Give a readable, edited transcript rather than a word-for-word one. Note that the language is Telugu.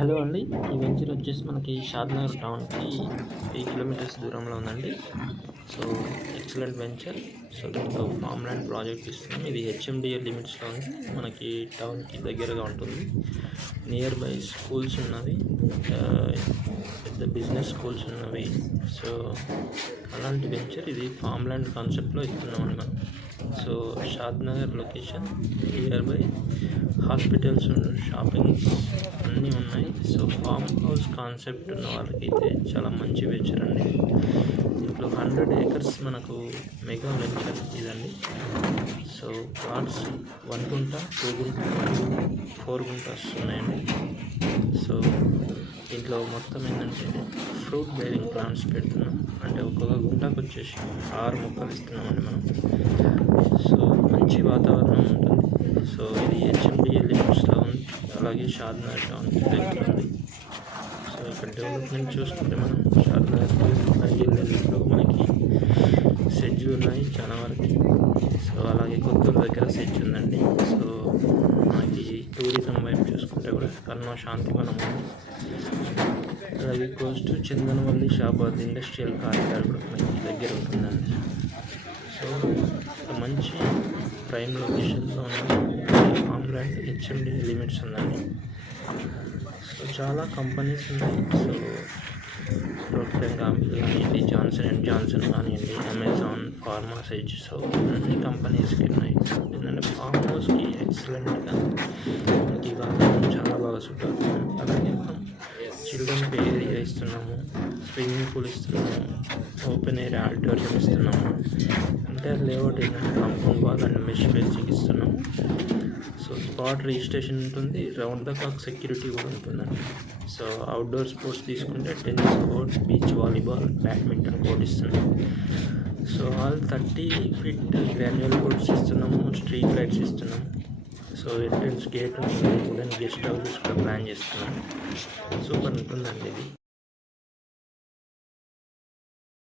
హలో అండి. ఈ వెంచర్ వచ్చేసి మనకి షాద్నగర్ టౌన్కి 8 కిలోమీటర్స్ దూరంలో ఉందండి. So excellent venture. సో దీంట్లో ఫామ్ ల్యాండ్ ప్రాజెక్ట్ ఇస్తున్నాం. ఇది హెచ్ఎండిఏ లిమిట్స్లో ఉంది. మనకి టౌన్కి దగ్గరగా ఉంటుంది. నియర్ బై స్కూల్స్ ఉన్నవి, పెద్ద బిజినెస్ స్కూల్స్ ఉన్నవి. సో అలాంటి వెంచర్ ఇది ఫామ్ ల్యాండ్ కాన్సెప్ట్లో ఇస్తున్నామని మనం. So Shadnagar location, near by hospitals, shoppings అన్నీ ఉన్నాయి. సో ఫామ్ హౌస్ కాన్సెప్ట్ ఉన్న వాళ్ళకైతే చాలా మంచి వెంచర్ అండి. దీంట్లో 100 acres మనకు మెగా వెంచర్ ఇదండి. సో ప్లాట్స్ 1 గుంట, 2 గుంట, 4 గుంటాస్ ఉన్నాయండి. సో దీంట్లో మొత్తం ఏంటంటే ఫ్రూట్ బేరింగ్ ప్లాంట్స్ పెడుతున్నాం. అంటే ఒక్కొక్క గుంటకు వచ్చేసి 6 మొక్కలు ఇస్తున్నామండి మనం. సో మంచి వాతావరణం ఉంటుంది. సో ఇది హెచ్ఎండిఏ లిమిట్స్లో ఉంది. అలాగే షాద్నగర్ టౌన్కి దగ్గర ఉంది. సో ఇక్కడ డెవలప్మెంట్ చూసుకుంటే మనం షాద్నగర్ ఐఎల్ఎల్లో మనకి సెడ్జ్ ఉన్నాయి చాలా వరకు. సో అలాగే కొత్తూరు దగ్గర సెడ్జ్ ఉందండి. సో మనకి టూరిజం వైపు చూసుకుంటే కూడా కర్నూలు శాంతివనం ఉంది. అలాగే Coast Chandanavalli Shabad industrial corridor కూడా మనకి దగ్గర ఉంటుందండి. సో మంచి ప్రైమ్ లొకేషన్లో ఉన్న ఫామ్ ల్యాండ్ హెచ్ఎండి లిమిట్స్ ఉందండి. సో చాలా కంపెనీస్ ఉన్నాయి. సో ప్రోక్టర్ కానివ్వండి, జాన్సన్ అండ్ జాన్సన్ కానివ్వండి, అమెజాన్, ఫార్మాసైజ్, సో అన్ని కంపెనీస్కి ఉన్నాయి. సో ఏంటంటే ఫామ్ హౌస్కి ఎక్సలెంట్గా మనకి వాతావరణం చాలా బాగా సూట్ అవుతుంది. అలాగే మనం చిల్డ్రన్ ప్లే ఏరియా ఇస్తున్నాము, స్విమ్మింగ్ పూల్ ఇస్తున్నాము, ఓపెన్ ఎయిర్ ఆడిటోరియం ఇస్తున్నాము. ఎంటైర్ లేఅవుట్ ఏంటంటే compound wall and mesh fencing ఇస్తున్నాము. సో స్పాట్ రిజిస్ట్రేషన్ ఉంటుంది, రౌండ్ ద క్లాక్ సెక్యూరిటీ కూడా ఉంటుందండి. సో అవుట్డోర్ స్పోర్ట్స్ తీసుకుంటే tennis court, beach volleyball, badminton court ఇస్తున్నాము. సో ఆల్ 30 feet గ్రాన్యువల్ కోర్ట్స్ ఇస్తున్నాము, స్ట్రీట్ లైట్స్ ఇస్తున్నాము. సో ఎంట్రన్స్ గేట్ ఉంటుంది, వుడెన్ గెస్ట్ హౌసెస్ కూడా ప్లాన్ చేస్తున్నాము. సూపర్ ఉంటుందండి ఇది.